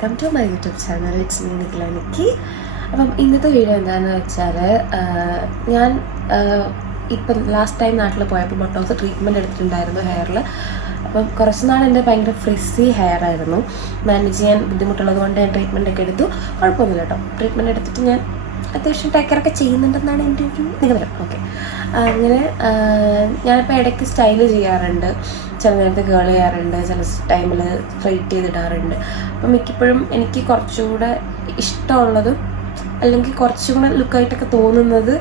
Welcome to my YouTube channel. It's me Nikhila. അപ്പം ഇന്നത്തെ video എന്താണെന്ന് വെച്ചാൽ ഞാൻ ഇപ്പം ലാസ്റ്റ് ടൈം നാട്ടിൽ പോയപ്പോൾ ബൊട്ടോക്സ് ട്രീറ്റ്മെൻറ്റ് എടുത്തിട്ടുണ്ടായിരുന്നു ഹെയറിൽ. അപ്പം കുറച്ച് നാൾ എൻ്റെ ഭയങ്കര ഫ്രിസി ഹെയർ ആയിരുന്നു. മാനേജ് ചെയ്യാൻ ബുദ്ധിമുട്ടുള്ളത് കൊണ്ട് ഞാൻ ട്രീറ്റ്മെൻ്റ് ഒക്കെ എടുത്തു. കുഴപ്പമൊന്നുമില്ല കേട്ടോ. ട്രീറ്റ്മെൻറ്റ് എടുത്തിട്ട് ഞാൻ അത്യാവശ്യം ടേക്ക് കെയർ ഒക്കെ ചെയ്യുന്നുണ്ടെന്നാണ് എൻ്റെ ഒരു നിഗമനം. ഓക്കെ, അങ്ങനെ ഞാനിപ്പോൾ ഇടയ്ക്ക് സ്റ്റൈൽ ചെയ്യാറുണ്ട്. ചില നേരത്തെ കേൾ ചെയ്യാറുണ്ട്, ചില ടൈമിൽ സ്ട്രെയിറ്റ് ചെയ്തിടാറുണ്ട്. അപ്പം മിക്കപ്പോഴും എനിക്ക് കുറച്ചുകൂടെ ഇഷ്ടമുള്ളതും അല്ലെങ്കിൽ കുറച്ചും കൂടെ ലുക്കായിട്ടൊക്കെ തോന്നുന്നത്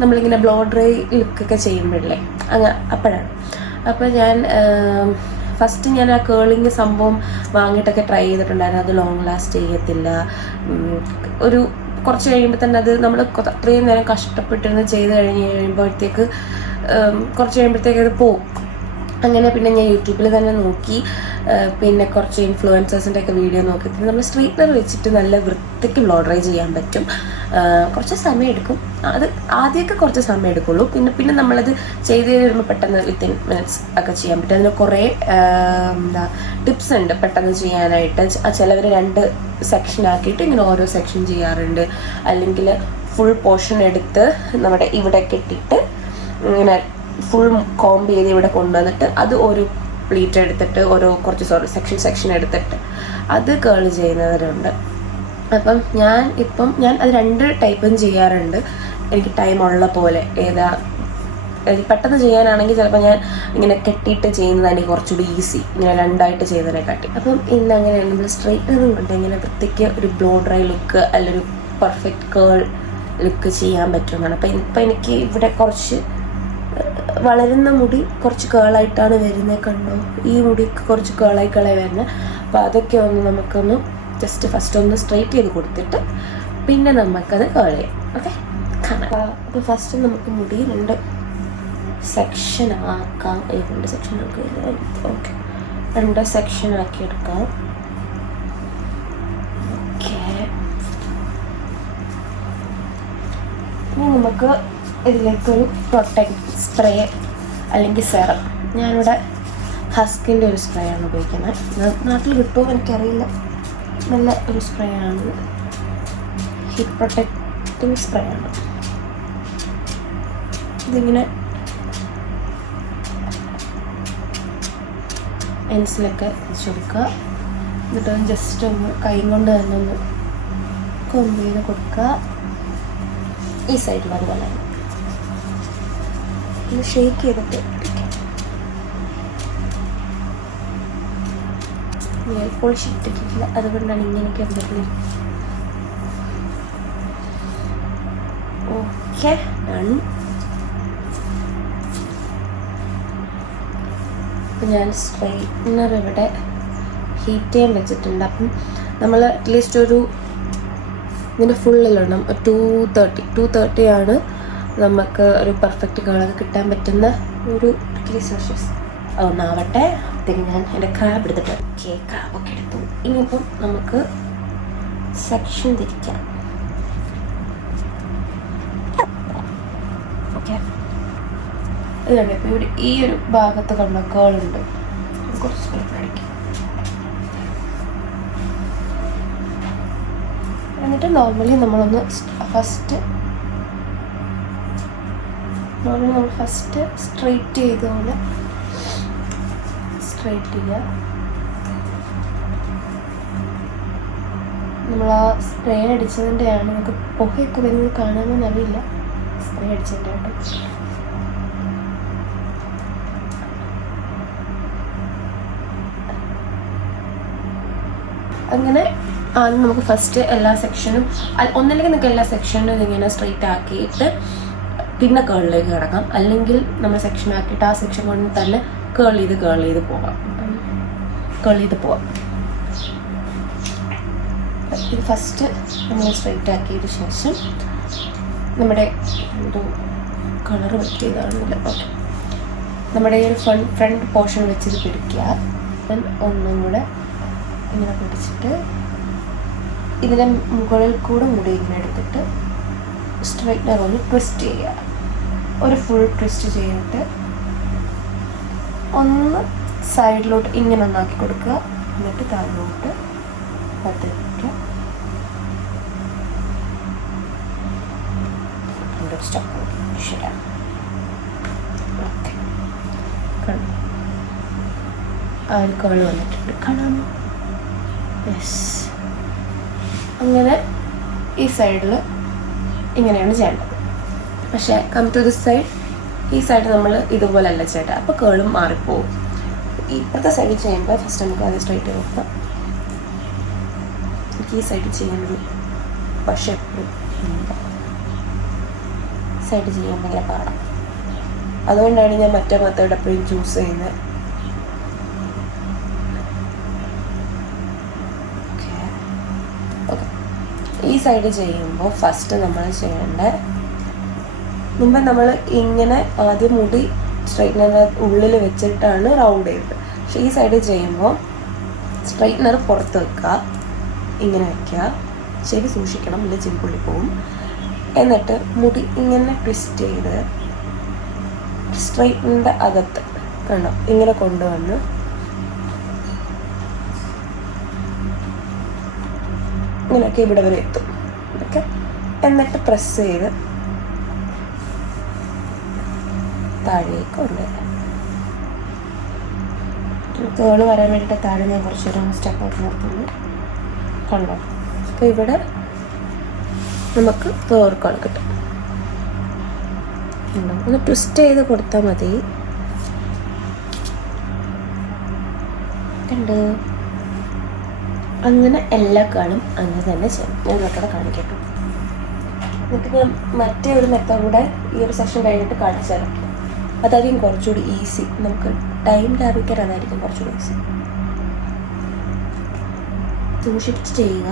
നമ്മളിങ്ങനെ ബ്ലോ ഡ്രൈ ലുക്കൊക്കെ ചെയ്യുമ്പോഴല്ലേ അപ്പോഴാണ്. അപ്പോൾ ഞാൻ ഫസ്റ്റ് ഞാൻ ആ കേളിങ് സംഭവം വാങ്ങിയിട്ടൊക്കെ ട്രൈ ചെയ്തിട്ടുണ്ടായിരുന്നു. അത് ലോങ് ലാസ്റ്റ് ചെയ്യത്തില്ല. ഒരു കുറച്ച് കഴിയുമ്പോൾ തന്നെ അത് നമ്മൾ അത്രയും നേരം കഷ്ടപ്പെട്ടിരുന്ന് ചെയ്ത് കഴിയുമ്പോഴത്തേക്ക് കുറച്ച് കഴിയുമ്പോഴത്തേക്ക് അത് പോവും. അങ്ങനെ പിന്നെ ഞാൻ യൂട്യൂബിൽ തന്നെ നോക്കി, പിന്നെ കുറച്ച് ഇൻഫ്ലുവൻസേഴ്സിൻ്റെ ഒക്കെ വീഡിയോ നോക്കിയിട്ട് നമ്മൾ സ്ട്രെയിറ്റ്നർ വെച്ചിട്ട് നല്ല വൃത്തിക്ക് ബ്ലോ ഡ്രൈ ചെയ്യാൻ പറ്റും. കുറച്ച് സമയം എടുക്കും. അത് ആദ്യമൊക്കെ കുറച്ച് സമയം എടുക്കുള്ളൂ. പിന്നെ നമ്മളത് ചെയ്ത് വരുമ്പോൾ പെട്ടെന്ന് വിത്തിൻ മിനിറ്റ്സ് ഒക്കെ ചെയ്യാൻ പറ്റും. അതിന് കുറേ ടിപ്സ് ഉണ്ട് പെട്ടെന്ന് ചെയ്യാനായിട്ട്. ചിലവർ 2 സെക്ഷൻ ആക്കിയിട്ട് ഇങ്ങനെ ഓരോ സെക്ഷൻ ചെയ്യാറുണ്ട്. അല്ലെങ്കിൽ ഫുൾ പോർഷൻ എടുത്ത് നമ്മുടെ ഇവിടെ കെട്ടിയിട്ട് ഇങ്ങനെ ഫുൾ കോംബ് ചെയ്ത് ഇവിടെ കൊണ്ടുവന്നിട്ട് അത് ഒരു പ്ലീറ്റ് എടുത്തിട്ട് ഓരോ കുറച്ച് സെക്ഷൻ എടുത്തിട്ട് അത് കേൾ ചെയ്യുന്നവരുണ്ട്. അപ്പം ഞാൻ അത് 2 ടൈപ്പും ചെയ്യാറുണ്ട്. എനിക്ക് ടൈം ഉള്ള പോലെ പെട്ടെന്ന് ചെയ്യാനാണെങ്കിൽ ചിലപ്പോൾ ഞാൻ ഇങ്ങനെ കെട്ടിയിട്ട് ചെയ്യുന്നതാണ് എനിക്ക് കുറച്ചുകൂടി ഈസി, ഇങ്ങനെ 2ആയിട്ട് ചെയ്യുന്നതിനെക്കാട്ടി. അപ്പം ഇന്നങ്ങനെ നമ്മൾ സ്ട്രെയിറ്റ്നറും കൊണ്ട് ഇങ്ങനെ വൃത്തിക്ക് ഒരു ബ്ലോ ഡ്രൈ ലുക്ക് അല്ലെങ്കിൽ പെർഫെക്റ്റ് കേൾ ലുക്ക് ചെയ്യാൻ പറ്റുമെന്നാണ്. അപ്പം ഇപ്പം എനിക്ക് ഇവിടെ കുറച്ച് വളരുന്ന മുടി കുറച്ച് കേളായിട്ടാണ് വരുന്നത്. കണ്ടോ, ഈ മുടി കുറച്ച് കേളായി വരുന്നത്. അപ്പോൾ അതൊക്കെ നമുക്കൊന്ന് ജസ്റ്റ് ഫസ്റ്റ് ഒന്ന് സ്ട്രെയിറ്റ് ചെയ്ത് കൊടുത്തിട്ട് പിന്നെ നമുക്കത് കേൾ ചെയ്യാം. ഓക്കെ, കാണാം. അപ്പോൾ ഫസ്റ്റ് നമുക്ക് മുടി 2 സെക്ഷൻ ആക്കാം. 2 സെക്ഷൻ ആക്കില്ല. ഓക്കെ, 2 സെക്ഷൻ ആക്കി എടുക്കാം. ഓക്കെ, ഇനി നമുക്ക് ഇതിലേക്കൊരു പ്രൊട്ടക്റ്റ് സ്പ്രേ അല്ലെങ്കിൽ സെറം. ഞാനിവിടെ ഹസ്കിൻ്റെ ഒരു സ്പ്രേ ആണ് ഉപയോഗിക്കുന്നത്. നാട്ടിൽ കിട്ടുമോ എനിക്കറിയില്ല. നല്ല ഒരു സ്പ്രേ ആണ്, ഹീറ്റ് പ്രൊട്ടക്റ്റിംഗ് സ്പ്രേ ആണ്. ഇതിങ്ങനെ എൻസിലൊക്കെ വെച്ച് കൊടുക്കുക. എന്നിട്ട് ജസ്റ്റ് ഒന്ന് കൈ കൊണ്ട് തന്നെ ഒന്ന് കൊമ്പ് ചെയ്ത് കൊടുക്കുക. ഈ സൈഡിൽ അതുപോലെ ഒന്ന് ഷെയ്ക്ക് ചെയ്തിട്ട് നെയിൽ പോളിഷ് ഇട്ടിട്ടില്ല, അതുകൊണ്ടാണ് ഇങ്ങനെയൊക്കെ എന്തെങ്കിലും. Okay, done. ഞാൻ സ്ട്രെയിറ്റ്നർ ഇവിടെ ഹീറ്റ് ചെയ്യാൻ വെച്ചിട്ടുണ്ട്. അപ്പം നമ്മൾ അറ്റ്ലീസ്റ്റ് ഒരു ഇതിൻ്റെ ഫുള്ളിലിടണം. 230 ആണ് നമുക്ക് ഒരു പെർഫെക്റ്റ് കളർ കിട്ടാൻ പറ്റുന്ന ഒരു ഡിഗ്രി സെൽഷ്യസ്. ഒന്നാവട്ടെ. അപ്പോഴത്തേക്ക് ഞാൻ എൻ്റെ ക്രാബ് എടുത്തിട്ട് ക്രാബൊക്കെ എടുത്തു. ഇനിയിപ്പം നമുക്ക് സെക്ഷൻ തിരിക്കാം. ഓക്കെ, ഇതാണ് ഇപ്പോൾ ഇവിടെ ഈ ഒരു ഭാഗത്ത് കണ്ട കേളുണ്ട്. കുറച്ച് പേപ്പർ അടിക്കാം. എന്നിട്ട് നോർമലി നമ്മൾ ഫസ്റ്റ് സ്ട്രെയിറ്റ് ചെയ്തോളെ സ്ട്രെയിറ്റ് ചെയ്യുക. നമ്മൾ ആ സ്പ്രേ അടിച്ചതിൻ്റെയാണ്. നമുക്ക് പുകയൊക്കെ വരുന്നത് കാണാമെന്ന് അറിയില്ല. സ്പ്രേ അടിച്ചതിൻ്റെ കേട്ടോ. അങ്ങനെ ആദ്യം നമുക്ക് ഫസ്റ്റ് എല്ലാ സെക്ഷനും ഒന്നല്ലെങ്കിൽ നിങ്ങൾക്ക് എല്ലാ സെക്ഷനും ഇതിങ്ങനെ സ്ട്രെയിറ്റ് ആക്കിയിട്ട് പിന്നെ കേളിലേക്ക് കിടക്കാം. അല്ലെങ്കിൽ നമ്മൾ സെക്ഷൻ ആക്കിയിട്ട് ആ സെക്ഷൻ കൊണ്ട് തന്നെ കേൾ ചെയ്ത് പോകാം. ഇത് ഫസ്റ്റ് നമ്മൾ സ്ട്രെയിറ്റ് ആക്കിയതിന് ശേഷം നമ്മുടെ എന്തോ കളർ പറ്റിയതാണെന്നില്ല. ഓക്കെ, നമ്മുടെ ഈ ഒരു ഫ്രണ്ട് പോർഷൻ വെച്ചിത് പിടിക്കുക. ഒന്നും കൂടെ ഇങ്ങനെ പിടിച്ചിട്ട് ഇതിൻ്റെ മുകളിൽ കൂടെ മുടി ഇങ്ങനെ എടുത്തിട്ട് സ്ട്രെയിറ്റ്നർ ഒന്ന് ട്വിസ്റ്റ് ചെയ്യുക. ഒരു ഫുൾ ട്വിസ്റ്റ് ചെയ്തിട്ട് ഒന്ന് സൈഡിലോട്ട് ഇങ്ങനെ ഒന്നാക്കി കൊടുക്കുക. എന്നിട്ട് താഴോട്ട് പതുക്കെ സ്റ്റോപ്പ്. ശരി, ഓക്കെ. ആ ഒരു കേള് വന്നിട്ടുണ്ട്, കാണാം. യെസ്. അങ്ങനെ ഈ സൈഡിൽ ഇങ്ങനെയാണ് ചെയ്യേണ്ടത്. പക്ഷേ കം ടു ദിസ് സൈഡ്, ഈ സൈഡ് നമ്മൾ ഇതുപോലല്ല ചേട്ടാ, അപ്പോൾ കേളും മാറിപ്പോവും. ഇപ്പോഴത്തെ സൈഡിൽ ചെയ്യുമ്പോൾ ഫസ്റ്റ് നമുക്ക് അത് സ്ട്രൈറ്റ് നോക്കാം. എനിക്ക് ഈ സൈഡ് ചെയ്യുന്നത് പക്ഷേ എപ്പോഴും സൈഡ് ചെയ്യാൻ ഭയങ്കര പാടാണ്. അതുകൊണ്ടാണ് ഞാൻ മറ്റേ മെത്തേഡ് എപ്പോഴും ചൂസ് ചെയ്യുന്നത്. ഓക്കെ, ഈ സൈഡ് ചെയ്യുമ്പോൾ ഫസ്റ്റ് നമ്മൾ ചെയ്യേണ്ട, മുമ്പ് നമ്മൾ ഇങ്ങനെ ആദ്യം മുടി സ്ട്രൈറ്റ്നറിൻ്റെ ഉള്ളിൽ വെച്ചിട്ടാണ് റൗണ്ട് ചെയ്തത്. പക്ഷേ ഈ സൈഡ് ചെയ്യുമ്പോൾ സ്ട്രൈറ്റ്നർ പുറത്ത് വെക്കുക, ഇങ്ങനെ വയ്ക്കുക. ശരി, സൂക്ഷിക്കണം, ഇല്ല ചിമ്പുള്ളി പോവും. എന്നിട്ട് മുടി ഇങ്ങനെ ട്വിസ്റ്റ് ചെയ്ത് സ്ട്രൈറ്റ്നറിൻ്റെ അകത്ത് കണ്ടോ ഇങ്ങനെ കൊണ്ടുവന്ന് ഇങ്ങനെയൊക്കെ ഇവിടെ വരെ എത്തും. ഓക്കെ, എന്നിട്ട് പ്രസ് ചെയ്ത് താഴേക്ക് കൊണ്ടുവരാം. കേള് വരാൻ വേണ്ടിയിട്ട് താഴെ ഞാൻ കുറച്ചൊരു സ്റ്റെപ്പായിട്ട് നിർത്തുന്നു. കണ്ടോ, അപ്പോൾ ഇവിടെ നമുക്ക് കേൾ കിട്ടും. ഒന്ന് ട്വിസ്റ്റ് ചെയ്ത് കൊടുത്താൽ മതി. കണ്ട് അങ്ങനെ എല്ലാ കേളും അങ്ങനെ തന്നെ ചെയ്യും. ഞാൻ ഇതൊക്കെ കാണിക്കട്ടെ. എന്നിട്ട് ഞാൻ മറ്റേ ഒരു മെത്തേഡ് കൂടെ ഈ ഒരു സെഷൻ കഴിഞ്ഞിട്ട് കാണിച്ചു തരാം. അതായിരിക്കും കുറച്ചുകൂടി ഈസി. നമുക്ക് ടൈം ലാഭിക്കാൻ അതായിരിക്കും കുറച്ചുകൂടി ഈസി. സൂക്ഷിച്ച് ചെയ്യുക,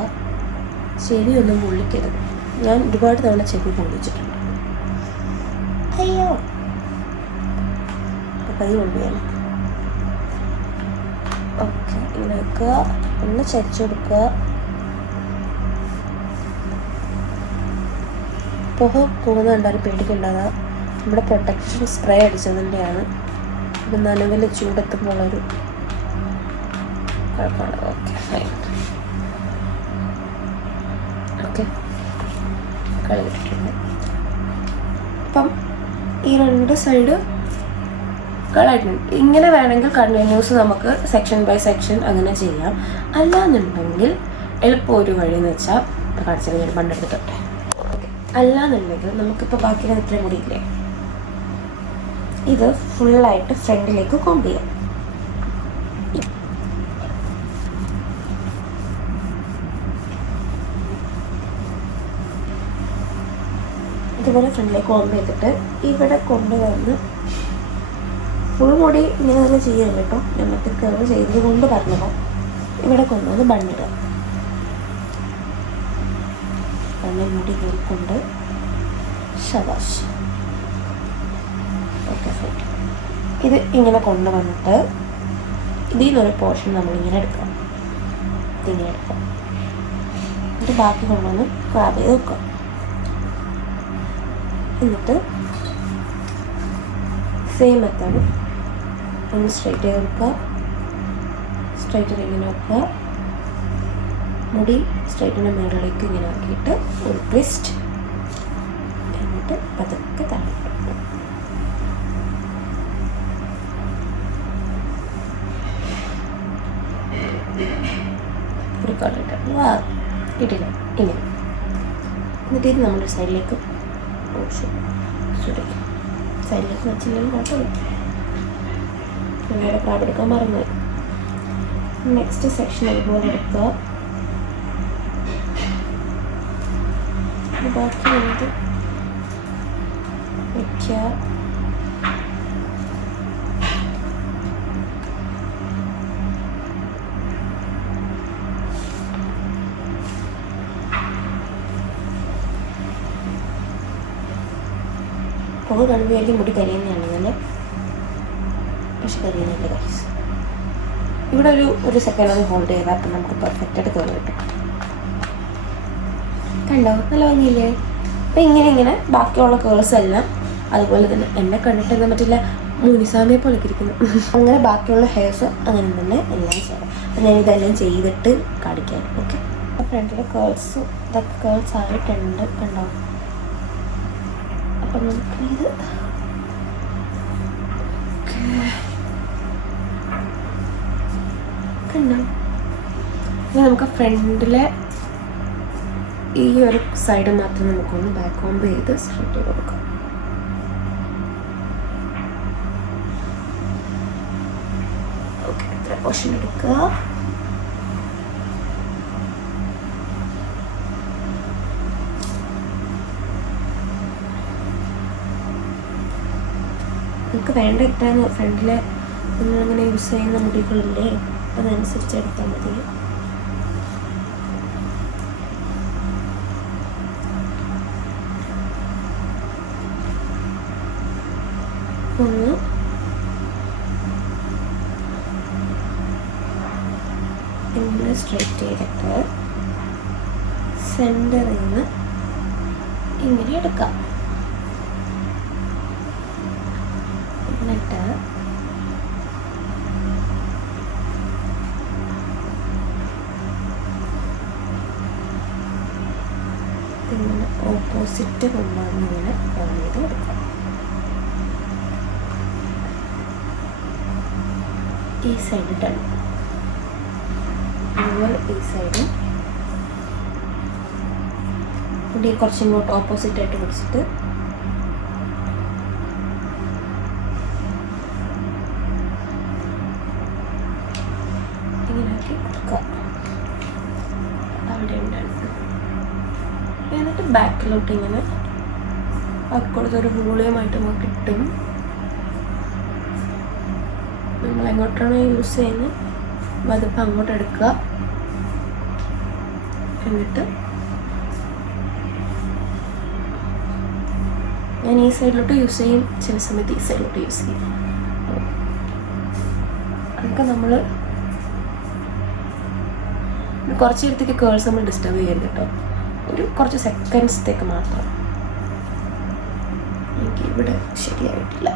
ചെവിയൊന്നും പൊള്ളിക്കരുത്. ഞാൻ ഒരുപാട് തവണ ചെവി പൊള്ളിച്ചിട്ടുണ്ട്. അയ്യോ, കൈ കൊണ്ടുപോയാൽ. ഓക്കെ, ഇങ്ങനെ വെക്കുക, ഒന്ന് ചരിച്ചു കൊടുക്കുക. പുക പോകുന്നത് കണ്ടാലും പേടിക്കേണ്ടതാ. നമ്മുടെ പ്രൊട്ടക്ഷൻ സ്പ്രേ അടിച്ചതിൻ്റെയാണ്. ഇത് നനവിൽ ചൂടെത്തുമ്പോഴൊരു കുഴപ്പമാണ്. Okay, fine. ഓക്കെ, കളി കിട്ടിയിട്ടുണ്ട്. അപ്പം ഈ രണ്ട് സൈഡ് കളായിട്ടുണ്ട്. ഇങ്ങനെ വേണമെങ്കിൽ കണ്ടിന്യൂസ് നമുക്ക് സെക്ഷൻ ബൈ സെക്ഷൻ അങ്ങനെ ചെയ്യാം. അല്ലാന്നുണ്ടെങ്കിൽ എളുപ്പം ഒരു വഴിയെന്ന് വെച്ചാൽ കാണിച്ചാൽ ഞാൻ പണ്ടെടുത്തിട്ടെ. ഓക്കെ, അല്ലാന്നുണ്ടെങ്കിൽ നമുക്കിപ്പോൾ ബാക്കി ഇത്രയും കൂടി ഇല്ലേ, ഇത് ഫുള്ളായിട്ട് ഫ്രണ്ടിലേക്ക് കോംബ് ചെയ്യാം. ഇതുപോലെ ഫ്രണ്ടിലേക്ക് കോംബ് ചെയ്തിട്ട് ഇവിടെ കൊണ്ടുവന്ന് ഫുൾ മുടി ഇങ്ങനെ തന്നെ ചെയ്യാൻ കേട്ടോ. ഞാൻ മറ്റേ കർവ് ചെയ്തത് കൊണ്ട് പറഞ്ഞതാണ്. ഇവിടെ കൊണ്ടുവന്ന് ബണ്ണിടുക. അങ്ങനെ മുടി കയറിക്കൊണ്ട് ശബാഷ്. Okay, fine. ഇത് ഇങ്ങനെ കൊണ്ടുവന്നിട്ട് ഇതിൽ നിന്നൊരു പോർഷൻ നമ്മളിങ്ങനെ എടുക്കാം. ഇതിങ്ങനെ എടുക്കാം. എന്നിട്ട് ബാക്കി കൊണ്ടുവന്ന് ക്രാബ് ചെയ്ത് വെക്കാം. എന്നിട്ട് സെയിം മെത്തേഡ് ഒന്ന് സ്ട്രൈറ്റ് ചെയ്ത് വെക്കുക. സ്ട്രൈറ്റിൽ ഇങ്ങനെ വെക്കുക. മുടി സ്ട്രൈറ്റിൻ്റെ മുകളിലേക്ക് ഇങ്ങനെ ആക്കിയിട്ട് ഒരു ട്വിസ്റ്റ്. എന്നിട്ട് പതുക്കെ താഴെ ഒരു കളറിട്ട് ഇട്ടില്ല ഇങ്ങനെ. എന്നിട്ട് ഇത് നമ്മുടെ സൈഡിലേക്ക് സൈഡിലേക്ക് വെച്ചില്ലെങ്കിൽ കുഴപ്പമില്ല. ഇവിടെ ക്രാബ് എടുക്കാൻ മറന്നു. നെക്സ്റ്റ് സെക്ഷൻ അതുപോലെ എടുക്കുക. ബാക്കി വന്നിട്ട് വയ്ക്കുക. പുക കഴുകിയാലും മുടി കരിയുന്നതാണെന്നല്ലേ, പക്ഷെ കരിയുന്നില്ല ഗൈസ്. ഇവിടെ ഒരു സെക്കൻഡ് ഒന്ന് ഹോൾഡ് ചെയ്താൽ അപ്പം നമുക്ക് പെർഫെക്റ്റ് ആയിട്ട് കയറി കിട്ടും. കണ്ടോ, നല്ല ഭംഗിയില്ലേ? അപ്പം ഇങ്ങനെ ബാക്കിയുള്ള കേൾസ് എല്ലാം അതുപോലെ തന്നെ എന്നെ കണ്ടിട്ട് എന്താ പറ്റില്ല, മുനിസാമിയെ പോലെ ഇരിക്കുന്നു. അങ്ങനെ ബാക്കിയുള്ള ഹെയർസ് അങ്ങനെ തന്നെ എല്ലാം ചെയ്യാം. അപ്പം ഞാനിതെല്ലാം ചെയ്തിട്ട് കാണിക്കാം. ഓക്കെ, ഫ്രണ്ടിലെ കേൾസ് ഇതൊക്കെ കേൾസ് ആയിട്ടുണ്ട് കണ്ടോ. അപ്പം നമുക്ക് ഇത് കണ്ടോ. ഇനി നമുക്ക് ഫ്രണ്ടിലെ ഈ ഒരു സൈഡ് മാത്രം നമുക്കൊന്ന് ബാക്ക് കോംബ് ചെയ്ത് സ്ട്രെയിറ്റ് ചെയ്ത് കൊടുക്കാം. ഓക്കെ, ഇത്ര പോർഷൻ എടുക്കുക. നമുക്ക് വേണ്ട ഇട്ടാന്ന് ഫ്രണ്ടിലെ നിങ്ങളങ്ങനെ യൂസ് ചെയ്യുന്ന മുടികളില്ലേ അതനുസരിച്ച് എടുത്താൽ മതി. ഒന്ന് ഇങ്ങനെ സ്ട്രെയിറ്റ് ചെയ്തിട്ട് സെൻറ്ററിൽ നിന്ന് ഇങ്ങനെ എടുക്കാം. എന്നിട്ട് ഇങ്ങനെ ഓപ്പോസിറ്റ് കൊണ്ടുവന്ന് ഇങ്ങനെ ഫോൺ ചെയ്ത് കൊടുക്കാം. ഈ സൈഡ് ഇട്ടാണ് ഈ സൈഡ് മുടി കുറച്ചിങ്ങോട്ട് ഓപ്പോസിറ്റ് ആയിട്ട് പിടിച്ചിട്ട് ഇങ്ങനെ ആക്കി കൊടുക്കുക. അവിടെ ഉണ്ടാണ്. എന്നിട്ട് ബാക്കിലോട്ട് ഇങ്ങനെ ആക്കി കൊടുത്തൊരു വോളിയമായിട്ട് നമുക്ക് കിട്ടും. നിങ്ങൾ എങ്ങോട്ടാണ് യൂസ് ചെയ്യുന്നത് അതിപ്പോൾ അങ്ങോട്ട് എടുക്കുക. എന്നിട്ട് ഞാൻ ഈ സൈഡിലോട്ട് യൂസ് ചെയ്യും, ചില സമയത്ത് ഈ സൈഡിലോട്ട് യൂസ് ചെയ്യും. അതൊക്കെ നമ്മൾ കുറച്ച് നേരത്തേക്ക് കേൾസ് നമ്മൾ ഡിസ്റ്റർബ് ചെയ്യരുത് കേട്ടോ. ഒരു കുറച്ച് സെക്കൻഡ്സത്തേക്ക് മാത്രം. എനിക്ക് ഇവിടെ ശരിയായിട്ടില്ല.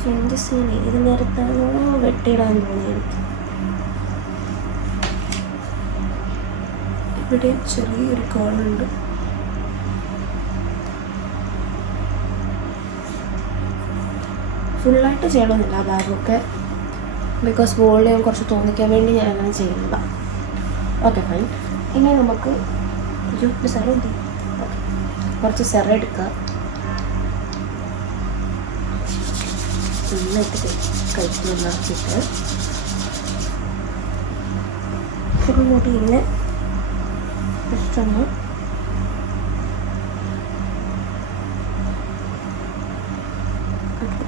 ഫ്രണ്ട്സിന് ഏത് നേരത്താണോ വെട്ടിയിടാൻ തോന്നി എനിക്ക്. ഇവിടെ ചെറിയൊരു കോണുണ്ട്. ഫുള്ളായിട്ട് ചെയ്യണമെന്നില്ല ആ ഭാഗമൊക്കെ, ബിക്കോസ് വോളിയം കുറച്ച് തോന്നിക്കാൻ വേണ്ടി ഞാൻ അങ്ങനെ ചെയ്യുന്നതാണ്. Okay fine. ഇനി നമുക്ക് സെറ എന്ത് ചെയ്യും? ഓക്കെ, കുറച്ച് സെറ എടുക്കുക. നന്നായിട്ട് കഴിച്ചിട്ട് ഫുള്ളോട്ട് ഇങ്ങനെ ജസ്റ്റൊന്ന്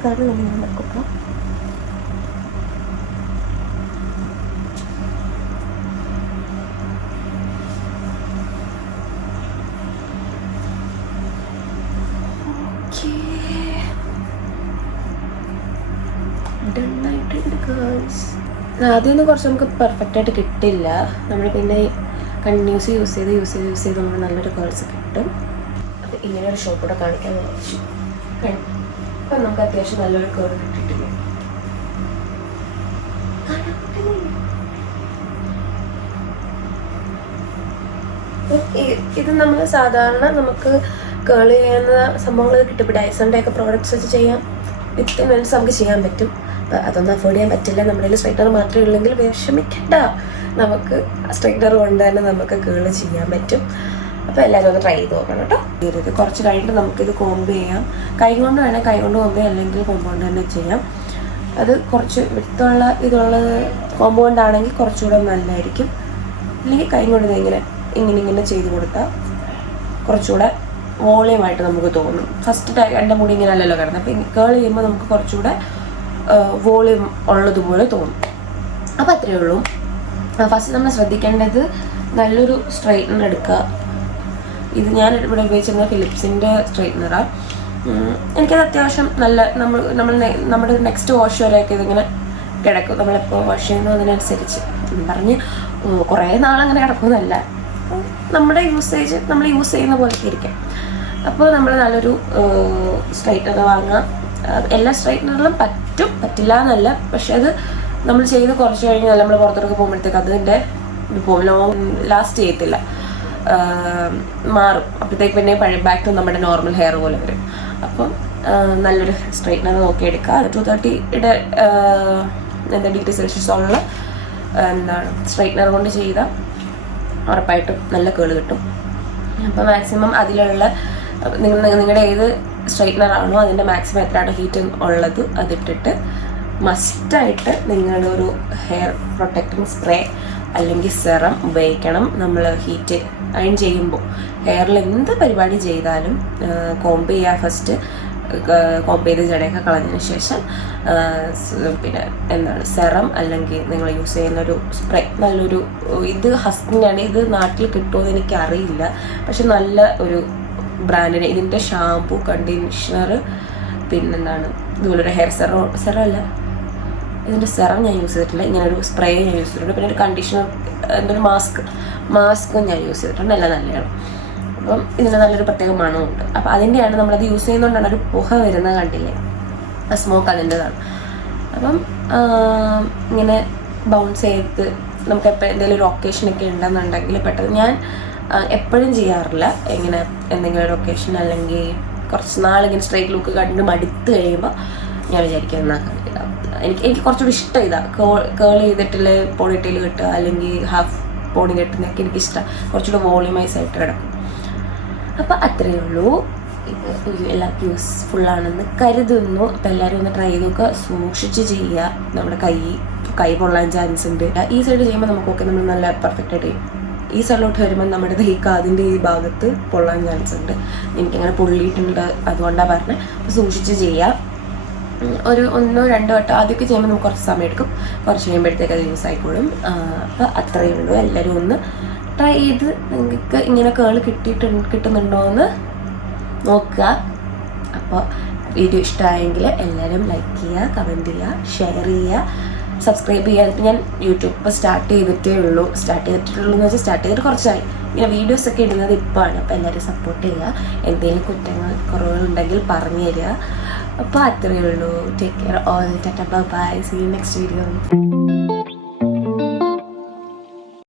കറി ഇങ്ങനെ വെക്കുക. ആദ്യമൊന്നും കുറച്ച് നമുക്ക് പെർഫെക്റ്റ് ആയിട്ട് കിട്ടില്ല. നമ്മൾ പിന്നെ കണ്ടിന്യൂസ് യൂസ് ചെയ്ത് നമുക്ക് നല്ലൊരു കേൾസ് കിട്ടും. അത് ഇങ്ങനെ ഒരു ഷോപ്പ് കൂടെ കാണിക്കാൻ വിചാരിച്ചു. അപ്പം നമുക്ക് അത്യാവശ്യം നല്ലൊരു കേൾ കിട്ടിയിട്ടില്ല. ഇത് നമ്മൾ സാധാരണ നമുക്ക് കേൾ ചെയ്യുന്ന സംഭവങ്ങൾ കിട്ടും. ഡൈസണിൻ്റെ ഒക്കെ പ്രോഡക്റ്റ്സ് വെച്ച് ചെയ്യാം. വിത്തിൻ മിനിറ്റ്സ് നമുക്ക് ചെയ്യാൻ പറ്റും. അപ്പം അതൊന്നും അഫോർഡ് ചെയ്യാൻ പറ്റില്ല. നമ്മുടെ കയ്യിൽ സ്ട്രൈറ്റ്നർ മാത്രമേ ഉള്ളെങ്കിൽ വിഷമിക്കണ്ട, നമുക്ക് സ്ട്രൈറ്റ്നർ കൊണ്ട് തന്നെ നമുക്ക് കേൾ ചെയ്യാൻ പറ്റും. അപ്പോൾ എല്ലാവരും ഒന്ന് ട്രൈ ചെയ്ത് നോക്കണം കേട്ടോ. ഇത് കുറച്ച് കഴിഞ്ഞിട്ട് നമുക്കിത് കോംബ് ചെയ്യാം. കൈ കൊണ്ട് വേണേൽ കൈ കൊണ്ട് കോംബ് ചെയ്യാം, അല്ലെങ്കിൽ കോമ്പൗണ്ട് തന്നെ ചെയ്യാം. അത് കുറച്ച് വിട്ടുള്ള ഇതുള്ളത് കോമ്പൗണ്ട് ആണെങ്കിൽ കുറച്ചുകൂടെ നല്ലതായിരിക്കും. അല്ലെങ്കിൽ കൈ കൊണ്ട് ഇങ്ങനെ ചെയ്ത് കൊടുത്താൽ കുറച്ചുകൂടെ വോളിയമായിട്ട് നമുക്ക് തോന്നും. ഫസ്റ്റ് എൻ്റെ മുടി ഇങ്ങനെ അല്ലല്ലോ കിടന്നത്. അപ്പം കേൾ ചെയ്യുമ്പോൾ നമുക്ക് കുറച്ചുകൂടെ വോളിയം ഉള്ളതുപോലെ തോന്നും. അപ്പോൾ അത്രയേ ഉള്ളൂ. ഫസ്റ്റ് നമ്മൾ ശ്രദ്ധിക്കേണ്ടത് നല്ലൊരു സ്ട്രൈറ്റ്നർ എടുക്കുക. ഇത് ഞാൻ ഇവിടെ ഉപയോഗിച്ചിരുന്ന ഫിലിപ്സിൻ്റെ സ്ട്രൈറ്റ്നറാണ്. എനിക്കത് അത്യാവശ്യം നല്ല നമ്മുടെ നെക്സ്റ്റ് വാഷ് വരെയൊക്കെ ഇതിങ്ങനെ കിടക്കും. നമ്മളെപ്പോൾ വാഷ് ചെയ്യുന്നു അതിനനുസരിച്ച് പറഞ്ഞ് കുറേ നാളങ്ങനെ കിടക്കുന്നതല്ല, നമ്മുടെ യൂസേജ് നമ്മൾ യൂസ് ചെയ്യുന്ന പോലൊക്കെ ഇരിക്കാം. അപ്പോൾ നമ്മൾ നല്ലൊരു സ്ട്രൈറ്റ്നർ വാങ്ങുക. എല്ലാ സ്ട്രൈറ്റ്നറിലും പറ്റില്ല എന്നല്ല, പക്ഷെ അത് നമ്മൾ ചെയ്ത് കുറച്ച് കഴിഞ്ഞാൽ നമ്മൾ പുറത്തോട്ട് പോകുമ്പോഴത്തേക്ക് അതിൻ്റെ ലാസ്റ്റ് ചെയ്യത്തില്ല, മാറും. അപ്പോഴത്തേക്ക് പിന്നെ പഴയ ബാക്ക് ടു നമ്മുടെ നോർമൽ ഹെയർ പോലെ വരും. അപ്പം നല്ലൊരു സ്ട്രൈറ്റ്നർ നോക്കി എടുക്കുക. 230 ഡിഗ്രി സെൽഷ്യസ് ഉള്ള എന്താണ് സ്ട്രൈറ്റ്നർ കൊണ്ട് ചെയ്താൽ ഉറപ്പായിട്ടും നല്ല കേള് കിട്ടും. അപ്പോൾ മാക്സിമം അതിലുള്ള നിങ്ങളുടെ ഏത് സ്ട്രൈറ്റ്നർ ആണോ അതിൻ്റെ മാക്സിമം എത്രയാണ് ഹീറ്റ് ഉള്ളത് അതിട്ടിട്ട് മസ്റ്റായിട്ട് നിങ്ങളൊരു ഹെയർ പ്രൊട്ടക്റ്റിംഗ് സ്പ്രേ അല്ലെങ്കിൽ സെറം ഉപയോഗിക്കണം. നമ്മൾ ഹീറ്റ് അയൺ ചെയ്യുമ്പോൾ ഹെയറിൽ എന്ത് പരിപാടി ചെയ്താലും കോംബ് ചെയ്യുക. ഫസ്റ്റ് കോംബ് ചെയ്ത് ജടയൊക്കെ കളഞ്ഞതിന് ശേഷം പിന്നെ എന്താണ് സെറം അല്ലെങ്കിൽ നിങ്ങൾ യൂസ് ചെയ്യുന്നൊരു സ്പ്രേ, നല്ലൊരു ഇത് ഹസ്കിനാണ്. ഇത് നാട്ടിൽ കിട്ടുമോ എനിക്കറിയില്ല, പക്ഷെ നല്ല ഒരു ബ്രാൻഡിന് ഇതിൻ്റെ ഷാമ്പു, കണ്ടീഷണർ, പിന്നെന്താണ് ഇതുപോലൊരു ഹെയർ സെറം അല്ല, ഇതിൻ്റെ സെറം ഞാൻ യൂസ് ചെയ്തിട്ടില്ല. ഇങ്ങനൊരു സ്പ്രേ ഞാൻ യൂസ് ചെയ്തിട്ടുണ്ട്. പിന്നെ ഒരു കണ്ടീഷണർ, എന്തൊരു മാസ്കും ഞാൻ യൂസ് ചെയ്തിട്ടുണ്ട്. എല്ലാം നല്ലതാണ്. അപ്പം ഇതിന് നല്ലൊരു പ്രത്യേക മണമുണ്ട്. അപ്പം അതിൻ്റെയാണ് നമ്മളത് യൂസ് ചെയ്യുന്നതുകൊണ്ടാണ് ഒരു പുക വരുന്നത് കണ്ടില്ലേ, ആ സ്മോക്ക് അതിൻ്റെതാണ്. അപ്പം ഇങ്ങനെ ബൗൺസ് ചെയ്ത് നമുക്ക് എപ്പോൾ എന്തെങ്കിലും ഒരു ഒക്കേഷനൊക്കെ ഉണ്ടെന്നുണ്ടെങ്കിൽ പെട്ടെന്ന്, ഞാൻ എപ്പോഴും ചെയ്യാറില്ല, ഇങ്ങനെ എന്തെങ്കിലും ഒരു ഒക്കേഷൻ അല്ലെങ്കിൽ കുറച്ച് നാളിങ്ങനെ സ്ട്രൈറ്റ് ലുക്ക് കണ്ട് മടുത്ത് കഴിയുമ്പോൾ ഞാൻ വിചാരിക്കുക എന്നാൽ എനിക്ക് കുറച്ചുകൂടി ഇഷ്ടം ഇതാണ്. കേൾ ചെയ്തിട്ടില്ല പോണിറ്റെയിൽ കെട്ടുക അല്ലെങ്കിൽ ഹാഫ് പോണി കെട്ടുന്നതൊക്കെ എനിക്കിഷ്ടം, കുറച്ചുകൂടി വോളിമൈസ് ആയിട്ട് കിടക്കും. അപ്പോൾ അത്രയേ ഉള്ളൂ. ഇത് എല്ലാവർക്കും യൂസ്ഫുള്ളാണെന്ന് കരുതുന്നു. അപ്പോൾ എല്ലാവരും ഒന്ന് ട്രൈ ചെയ്ത് നോക്കുക. സൂക്ഷിച്ച് ചെയ്യുക. നമ്മുടെ കൈ പൊള്ളാൻ ചാൻസ് ഉണ്ട്. ഈ സൈഡ് ചെയ്യുമ്പോൾ നമുക്കൊക്കെ നമ്മൾ നല്ല പെർഫെക്റ്റ് ആയിട്ട് ചെയ്യും. ഈ സൈഡിലോട്ട് വരുമ്പോൾ നമ്മുടെ ഈ കാതിൻ്റെ ഈ ഭാഗത്ത് പൊള്ളാൻ ചാൻസ് ഉണ്ട്. എനിക്കങ്ങനെ പൊള്ളിയിട്ടുണ്ട്, അതുകൊണ്ടാണ് പറഞ്ഞത്. അപ്പോൾ സൂക്ഷിച്ച് ചെയ്യുക. ഒരു 1-2 വട്ടം ആദ്യമൊക്കെ ചെയ്യുമ്പോൾ നമുക്ക് കുറച്ച് സമയം എടുക്കും, കുറച്ച് കഴിയുമ്പോഴത്തേക്ക് അത് യൂസ് ആയിക്കോളും. അപ്പോൾ അത്രയേ ഉള്ളൂ. എല്ലാവരും ഒന്ന് ട്രൈ ചെയ്ത് നിങ്ങൾക്ക് ഇങ്ങനെ കേള് കിട്ടുന്നുണ്ടോ എന്ന് നോക്കുക. അപ്പോൾ വീഡിയോ ഇഷ്ടമായെങ്കിൽ എല്ലാവരും ലൈക്ക് ചെയ്യുക, കമൻറ്റ് ചെയ്യുക, ഷെയർ ചെയ്യുക, സബ്സ്ക്രൈബ് ചെയ്യുക. ഞാൻ യൂട്യൂബ് ഇപ്പോൾ സ്റ്റാർട്ട് ചെയ്തിട്ടുള്ളൂ എന്ന് വെച്ചാൽ സ്റ്റാർട്ട് ചെയ്തിട്ട് കുറച്ചായി. ഇങ്ങനെ വീഡിയോസൊക്കെ ഇടുന്നത് ഇപ്പോഴാണ്. അപ്പോൾ എല്ലാവരും സപ്പോർട്ട് ചെയ്യുക. എന്തെങ്കിലും കുറവുകളുണ്ടെങ്കിൽ പറഞ്ഞു തരിക. അപ്പോൾ അത്രയേ ഉള്ളൂ. Take care all. Tata bye. See you next video.